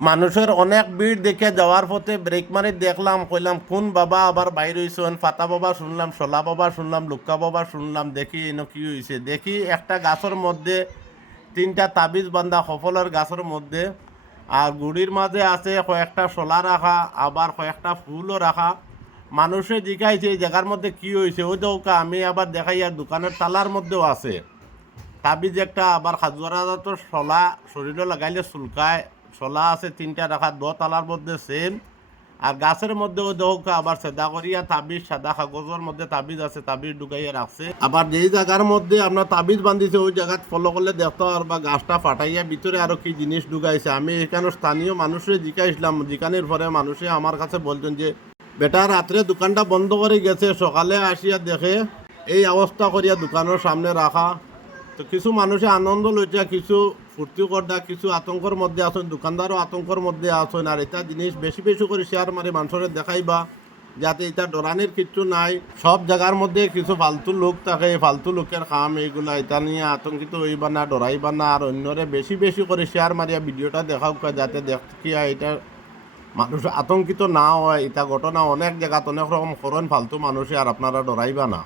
মানুষের অনেক ভিড় দেখে যাওয়ার পথে ব্রেক মারি দেখলাম, কইলাম কোন বাবা আবার বাইর হইছেন। ফাতা বাবা শুনলাম, শোলা বাবা শুনলাম, লুক্কা বাবা শুনলাম। দেখি এনে কি হয়েছে, দেখি একটা গাছের মধ্যে তিনটা তাবিজ বান্ধা সফলের গাছের মধ্যে, আর গুড়ির মাঝে আছে কয়েকটা শোলা রাখা, আবার কয়েকটা ফুলও রাখা। মানুষে জিজ্ঞাইছে এই জায়গার মধ্যে কি হয়েছে, ওই দৌকা আমি আবার দেখাই আর দোকানের তালার মধ্যেও আছে তাবিজ একটা, আবার খাজুয়ারা তো শলা শরীরে লাগাইলে চুলকায়। শলা আছে তিনটা রাখা দোতলার মধ্যে সেম, আর গাছের মধ্যেও দৌকা আবার সেদা করিয়া তাবিজ সাদা কাগজের মধ্যে তাবিজ আছে, তাবিজ ঢুকাইয়া রাখছে। আবার যেই জায়গার মধ্যে আপনার তাবিজ বান্ধিছে ওই জায়গা ফলো করলে দেখতে আর বা গাছটা ফাটাইয়া ভিতরে আরো কি জিনিস ঢুকাইছে। আমি এখানে স্থানীয় মানুষের জিজ্ঞাসলাম, জিজ্ঞানের পরে মানুষে আমার কাছে বলছেন যে বেটা রাত্রে দোকানটা বন্ধ করে গেছে, সকালে আসিয়া দেখে এই অবস্থা করিয়া দোকানের সামনে রাখা। তো কিছু মানুষে আনন্দ লইছে, কিছু ফুর্তি করদা, কিছু আতঙ্কর মধ্যে আছেন, দোকানদারও আতঙ্কর মধ্যে আছেন। আর এটা জিনিস বেশি বেশি করে শেয়ার মারি মানুষের দেখাইবা, যাতে এটা ডরানির কিচ্ছু নাই। সব জায়গার মধ্যে কিছু ফালতু লোক থাকে, ফালতু লোকের কাম এইগুলা, এটা নিয়ে আতঙ্কিত হইবা না, ডরাইবা না। আর অন্যরে বেশি বেশি করে শেয়ার মারিয়া ভিডিওটা দেখাও, যাতে দেখিয়া এটা মানুষ আতঙ্কিত না হয়। এটা ঘটনা অনেক জায়গাত অনেক রকম করেন ফালতু মানুষে, আর আপনারা ডরাইবা না।